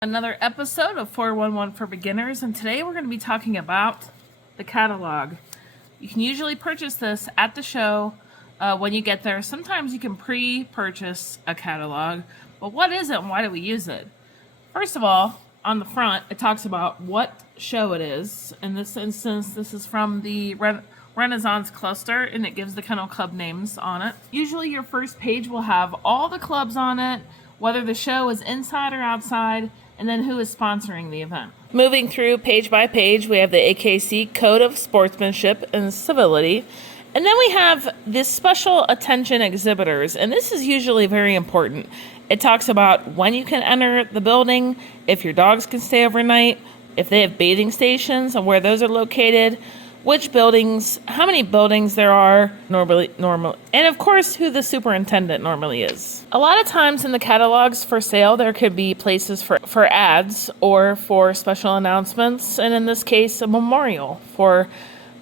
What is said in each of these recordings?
Another episode of 411 for Beginners, and today we're going to be talking about the catalog. You can usually purchase this at the show when you get there. Sometimes you can pre-purchase a catalog, but what is it and why do we use it? First of all, on the front, it talks about what show it is. In this instance, this is from the Renaissance Cluster, and it gives the Kennel Club names on it. Usually your first page will have all the clubs on it, whether the show is inside or outside, and then who is sponsoring the event. Moving through page by page, we have the AKC Code of Sportsmanship and Civility. And then we have this special attention exhibitors, and this is usually very important. It talks about when you can enter the building, if your dogs can stay overnight, if they have bathing stations and where those are located, which buildings, how many buildings there are normally, and of course who the superintendent normally is. A lot of times in the catalogs for sale, there could be places for ads or for special announcements, and in this case, a memorial for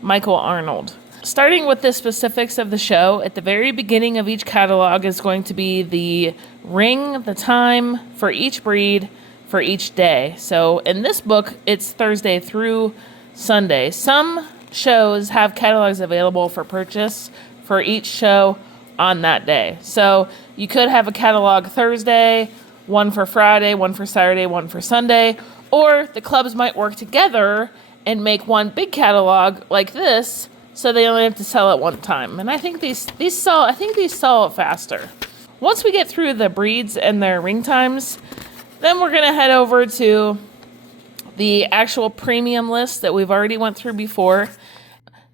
Michael Arnold. Starting with the specifics of the show, at the very beginning of each catalog is going to be the ring, the time for each breed for each day. So in this book, it's Thursday through Sunday. Some shows have catalogs available for purchase for each show on that day. So you could have a catalog Thursday, one for Friday, one for Saturday, one for Sunday, or the clubs might work together and make one big catalog like this, so they only have to sell it one time. And I think these sell it faster. Once we get through the breeds and their ring times, then we're gonna head over to the actual premium list that we've already went through before.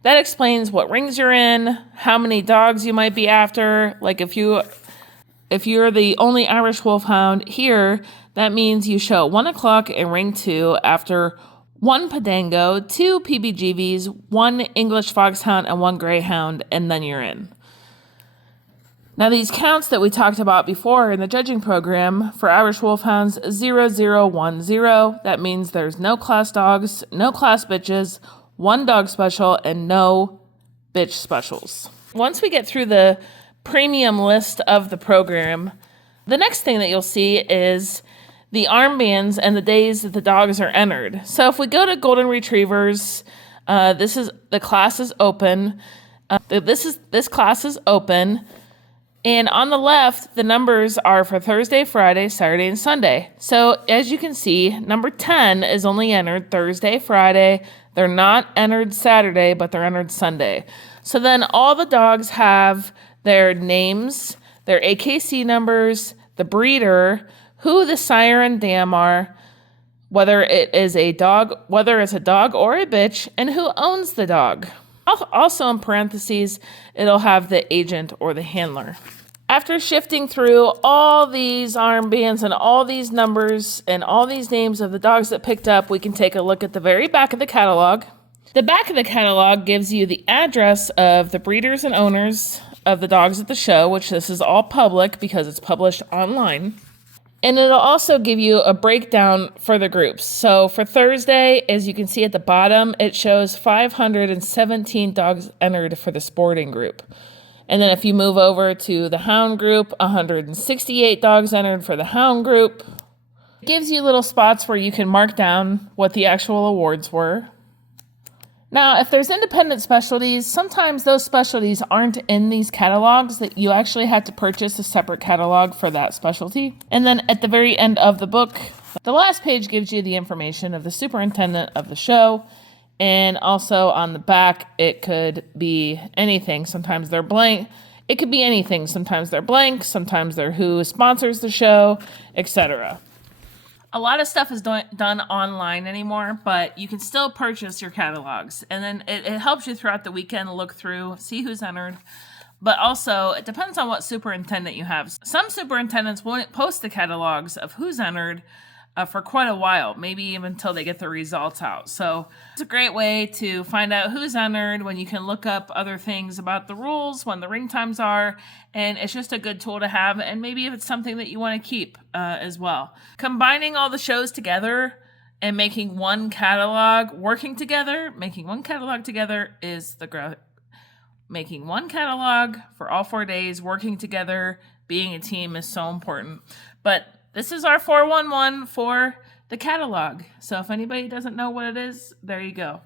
That explains what rings you're in, how many dogs you might be after. Like if you're the only Irish Wolfhound here, that means you show 1 o'clock in ring 2 after 1 Podengo, 2 PBGVs, 1 English Foxhound, and 1 Greyhound, and then you're in. Now these counts that we talked about before in the judging program for Irish Wolfhounds, 0010, that means there's no class dogs, no class bitches, 1 dog special, and no bitch specials. Once we get through the premium list of the program, the next thing that you'll see is the armbands and the days that the dogs are entered. So if we go to Golden Retrievers, the class is open. This class is open. And on the left, the numbers are for Thursday, Friday, Saturday, and Sunday. So as you can see, number 10 is only entered Thursday, Friday. They're not entered Saturday, but they're entered Sunday. So then all the dogs have their names, their AKC numbers, the breeder, who the sire and dam are, whether it's a dog or a bitch, and who owns the dog. Also in parentheses, it'll have the agent or the handler. After shifting through all these armbands and all these numbers and all these names of the dogs that picked up, we can take a look at the very back of the catalog. The back of the catalog gives you the address of the breeders and owners of the dogs at the show, which this is all public because it's published online. And it'll also give you a breakdown for the groups. So for Thursday, as you can see at the bottom, it shows 517 dogs entered for the sporting group. And then if you move over to the hound group, 168 dogs entered for the hound group. It gives you little spots where you can mark down what the actual awards were. Now, if there's independent specialties, sometimes those specialties aren't in these catalogs, that you actually had to purchase a separate catalog for that specialty. And then at the very end of the book, the last page gives you the information of the superintendent of the show. And also on the back, it could be anything. Sometimes they're blank. It could be anything. Sometimes they're blank. Sometimes they're who sponsors the show, etc. A lot of stuff is done online anymore, but you can still purchase your catalogs. And then it helps you throughout the weekend look through, see who's entered. But also, it depends on what superintendent you have. Some superintendents won't post the catalogs of who's entered for quite a while, maybe even until they get the results out. So it's a great way to find out who's entered when you can look up other things about the rules, when the ring times are, and it's just a good tool to have. And maybe if it's something that you want to keep as well. Combining all the shows together and making one catalog together is making one catalog for all 4 days, working together, being a team is so important. But this is our 411 for the catalog. So if anybody doesn't know what it is, there you go.